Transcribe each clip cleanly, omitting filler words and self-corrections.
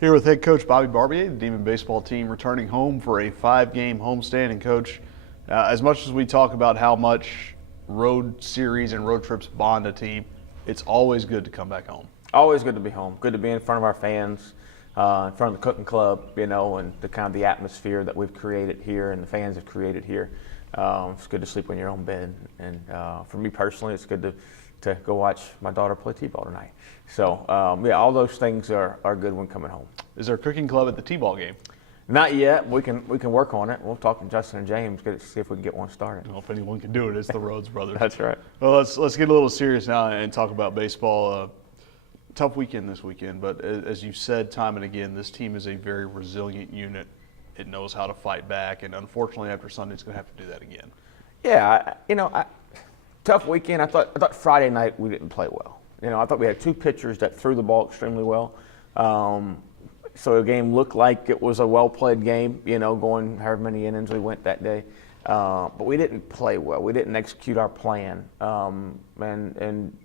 Here with head coach Bobby Barbier, the Demon baseball team returning home for a 5-game homestand. And coach, as much as we talk about how much road series and road trips bond a team, it's always good to come back home. Always good to be home. Good to be in front of our fans, in front of the cooking club, and the kind of the atmosphere that we've created here and the fans have created here. It's good to sleep in your own bed, and for me personally, it's good to go watch my daughter play t-ball tonight. So all those things are good when coming home. Is there a cooking club at the t-ball game? Not yet. We can work on it. We'll talk to Justin and James, see if we can get one started. Well, if anyone can do it, it's the Rhodes brothers. That's right. Well, let's get a little serious now and talk about baseball. Tough weekend this weekend, but as you said time and again, this team is a very resilient unit. It knows how to fight back, and unfortunately, after Sunday, it's going to have to do that again. Yeah, tough weekend. I thought Friday night we didn't play well. I thought we had two pitchers that threw the ball extremely well. So the game looked like it was a well-played game, going however many innings we went that day. But we didn't play well. We didn't execute our plan. And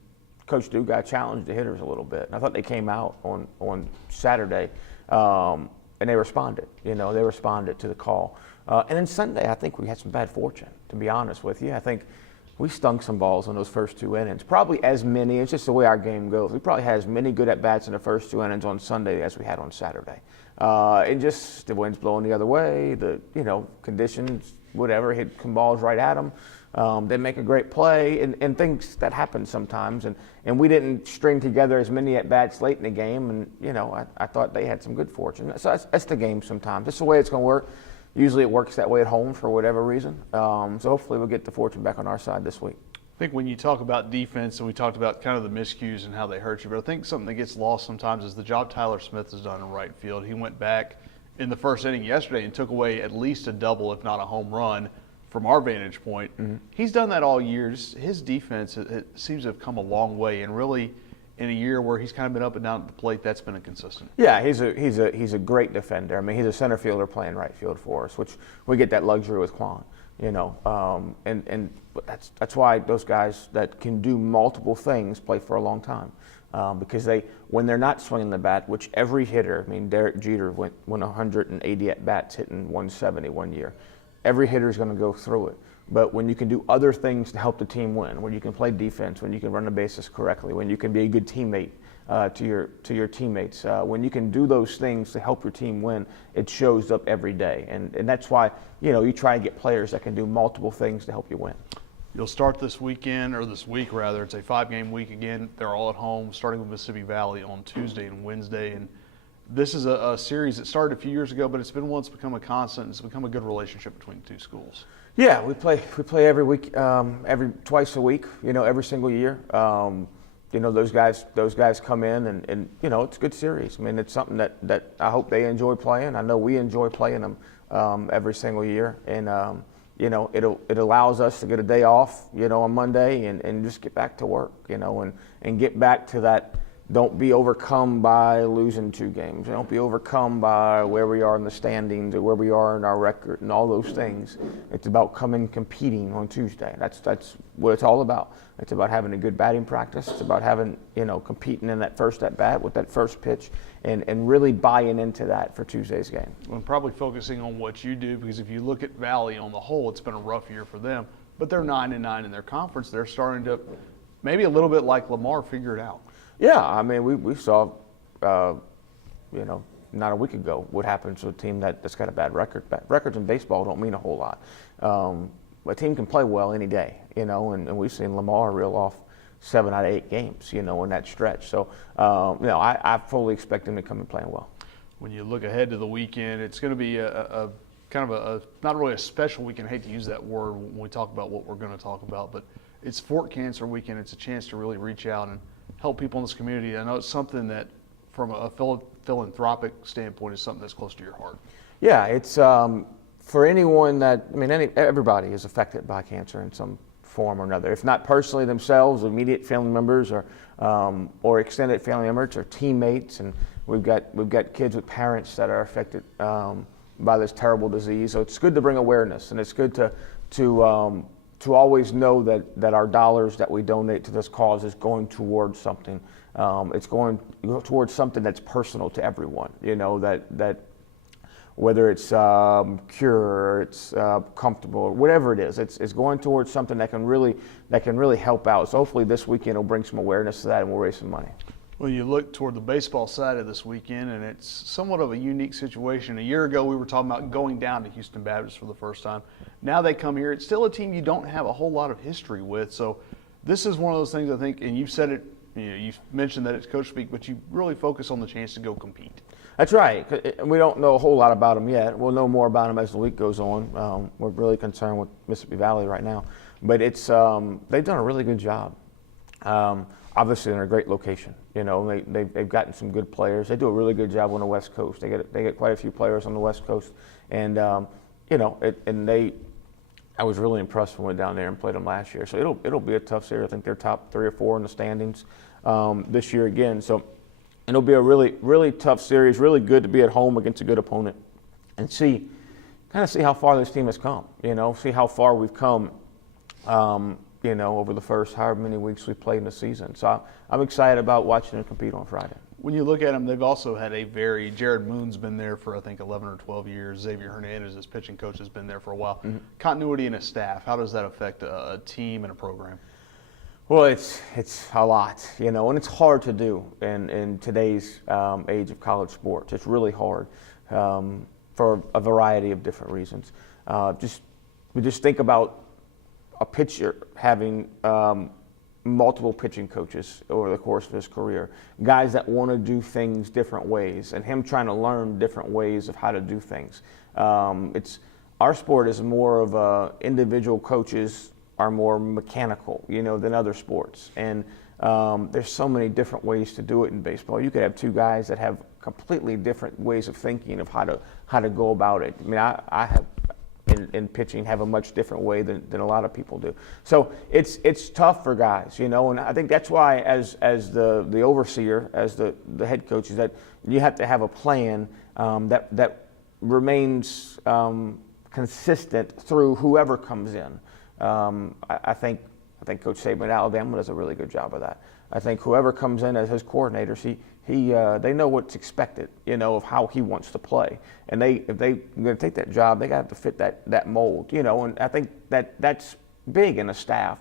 Coach Dugas challenged the hitters a little bit. And I thought they came out on Saturday and they responded. They responded to the call. And then Sunday, I think we had some bad fortune, to be honest with you. I think we stung some balls in those first two innings. Probably as many, it's just the way our game goes. We probably had as many good at-bats in the first two innings on Sunday as we had on Saturday. And just the wind's blowing the other way, the conditions, whatever, hit some balls right at them. They make a great play, and things that happen sometimes. And we didn't string together as many at-bats late in the game, and, I thought they had some good fortune. So that's the game sometimes. That's the way it's going to work. Usually it works that way at home for whatever reason. So hopefully we'll get the fortune back on our side this week. I think when you talk about defense, and we talked about kind of the miscues and how they hurt you, but I think something that gets lost sometimes is the job Tyler Smith has done in right field. He went back in the first inning yesterday and took away at least a double, if not a home run, from our vantage point. Mm-hmm. He's done that all year. His defense it seems to have come a long way, and really in a year where he's kind of been up and down at the plate, that's been a consistent. Yeah, he's a great defender. I mean, he's a center fielder playing right field for us, which we get that luxury with Quan. But that's why those guys that can do multiple things play for a long time, because when they're not swinging the bat, which every hitter, Derek Jeter went 180 at bats hitting 170 one year. Every hitter is going to go through it. But when you can do other things to help the team win, when you can play defense, when you can run the bases correctly, when you can be a good teammate to your teammates, when you can do those things to help your team win, it shows up every day. And that's why you try and get players that can do multiple things to help you win. You'll start this weekend, or this week rather. It's a 5-game week again. They're all at home, starting with Mississippi Valley on Tuesday and Wednesday. And this is a series that started a few years ago, but it's been one that's become a constant. It's become a good relationship between the two schools. Yeah, we play every week, twice a week. Every single year. Those guys come in and it's a good series. It's something that I hope they enjoy playing. I know we enjoy playing them every single year, and it allows us to get a day off, on Monday and just get back to work, and get back to that. Don't be overcome by losing 2 games. Don't be overcome by where we are in the standings or where we are in our record and all those things. It's about competing on Tuesday. That's what it's all about. It's about having a good batting practice. It's about having, competing in that first at bat with that first pitch and really buying into that for Tuesday's game. I'm probably focusing on what you do, because if you look at Valley on the whole, it's been a rough year for them. But they're 9-9 in their conference. They're starting to, maybe a little bit like Lamar, figure it out. Yeah, we saw, not a week ago what happens to a team that's got a bad record. Records in baseball don't mean a whole lot. A team can play well any day, and we've seen Lamar reel off 7 out of 8 games, in that stretch. So, I fully expect him to come and playing well. When you look ahead to the weekend, it's going to be a kind of a not really a special weekend. I hate to use that word when we talk about what we're going to talk about, but it's Fort Cancer Weekend. It's a chance to really reach out and help people in this community. I know it's something that, from a philanthropic standpoint, is something that's close to your heart. Yeah, it's for anyone that, everybody is affected by cancer in some form or another. If not personally themselves, immediate family members, or extended family members, or teammates, and we've got kids with parents that are affected by this terrible disease. So it's good to bring awareness, and it's good to always know that our dollars that we donate to this cause is going towards something It's going towards something that's personal to everyone. You know, that whether it's cure, it's comfortable, whatever it is, it's going towards something that can really help out. So hopefully this weekend will bring some awareness to that, and we'll raise some money. Well, you look toward the baseball side of this weekend, and it's somewhat of a unique situation. A year ago, we were talking about going down to Houston Baptist for the first time. Now they come here. It's still a team you don't have a whole lot of history with. So this is one of those things, I think, and you've said it, you've mentioned that it's coach speak, but you really focus on the chance to go compete. That's right. We don't know a whole lot about them yet. We'll know more about them as the week goes on. We're really concerned with Mississippi Valley right now. But it's they've done a really good job. Obviously, in a great location. You know, they've gotten some good players. They do a really good job on the West Coast. They get quite a few players on the West Coast, and I was really impressed when we went down there and played them last year. So it'll be a tough series. I think they're top 3 or 4 in the standings this year again. So it'll be a really, really tough series. Really good to be at home against a good opponent and see how far this team has come. You know, see how far we've come. Over the first however many weeks we've played in the season. So I'm excited about watching them compete on Friday. When you look at them, they've also had Jared Moon's been there for, I think, 11 or 12 years. Xavier Hernandez, as pitching coach, has been there for a while. Mm-hmm. Continuity in a staff, how does that affect a team and a program? Well, it's a lot, and it's hard to do in today's age of college sports. It's really hard for a variety of different reasons. Just think about a pitcher having multiple pitching coaches over the course of his career, guys that want to do things different ways, and him trying to learn different ways of how to do things. Our sport is more of individual coaches are more mechanical, than other sports, and there's so many different ways to do it in baseball. You could have 2 guys that have completely different ways of thinking of how to go about it. I mean, I have. In pitching have a much different way than a lot of people do. So it's tough for guys, and I think that's why as the overseer, as the head coach, is that you have to have a plan that remains consistent through whoever comes in. I think Coach Saban at Alabama does a really good job of that. I think whoever comes in as his coordinators, they know what's expected, of how he wants to play, and if they're going to take that job, they got to fit that mold, and I think that's big in a staff,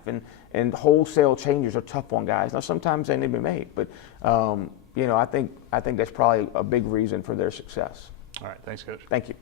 and wholesale changes are tough on guys. Now sometimes they need to be made, but I think that's probably a big reason for their success. All right, thanks, Coach. Thank you.